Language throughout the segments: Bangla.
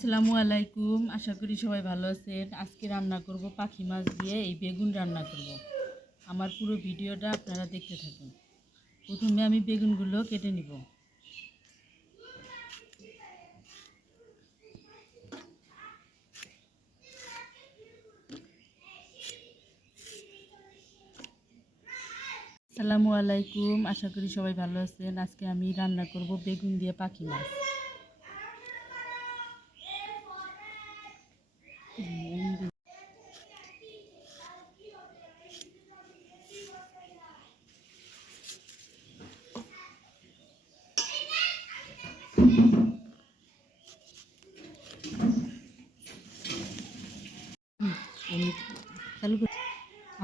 আসসালামু আলাইকুম। আশা করি সবাই ভালো আছেন। আজকে রান্না করব পাখি মাছ দিয়ে এই বেগুন রান্না করব। আমার পুরো ভিডিওটা আপনারা দেখতে থাকুন। প্রথমে আমি বেগুনগুলো কেটে নিব। আসসালামু আলাইকুম। আশা করি সবাই ভালো আছেন। আজকে আমি রান্না করব বেগুন দিয়ে পাখি মাছ।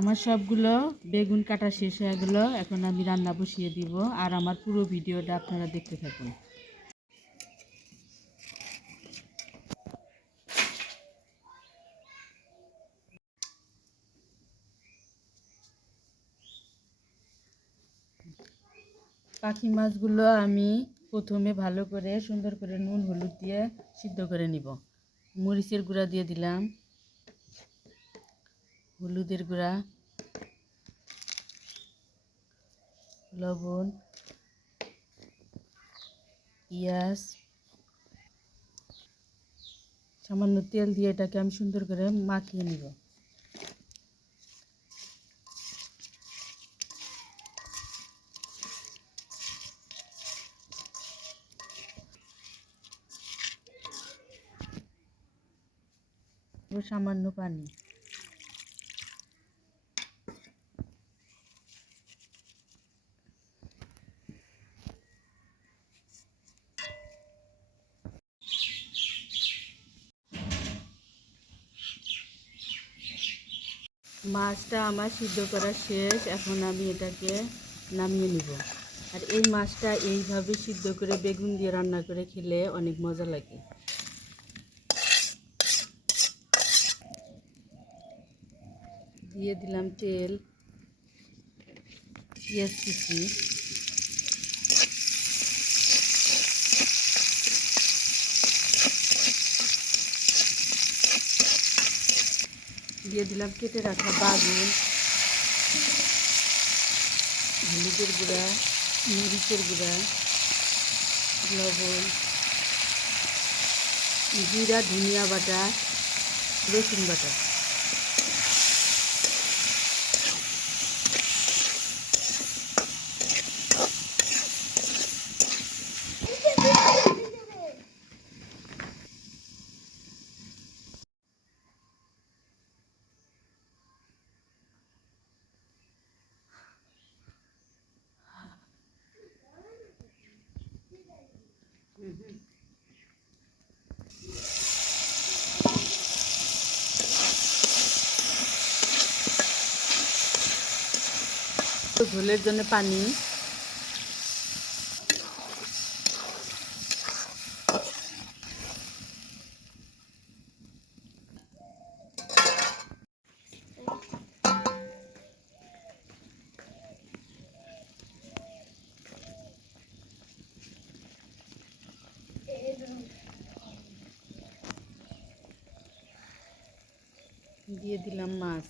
আমার সবগুলো বেগুন কাটা শেষ হয়ে গেল। এখন আমি রান্না বসিয়ে দিব আর আমার পুরো ভিডিওটা আপনারা দেখতে থাকুন। পাখি মাছগুলো আমি প্রথমে ভালো করে সুন্দর করে নুন হলুদ দিয়ে সিদ্ধ করে নিব। মরিচের গুঁড়া দিয়ে দিলাম, হলুদের গুঁড়া, লবণ, পেঁয়াজ, সামান্য তেল দিয়ে এটাকে আমি সুন্দর করে মাখিয়ে নিব। সামান্য পানি। মাছটা আমার সিদ্ধ করা শেষ। এখন আমি এটাকে নামিয়ে নিব। আর এই মাছটা এইভাবে সিদ্ধ করে বেগুন দিয়ে রান্না করে খেলে অনেক মজা লাগে। দিয়ে দিলাম তেল, পেঁয়াজ কুচি, দিয়ে দিলাম কেটে রাখা বাগুন, হলুদের গুঁড়া, মরিচের গুঁড়া, লবণ, জিরা ধনিয়া বাটা, রসুন বাটা। ঝোলের জন্য পানি, দিয়ে দিলাম মাছ।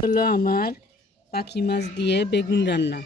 হলো আমার পাখি মাছ দিয়ে বেগুন রান্না।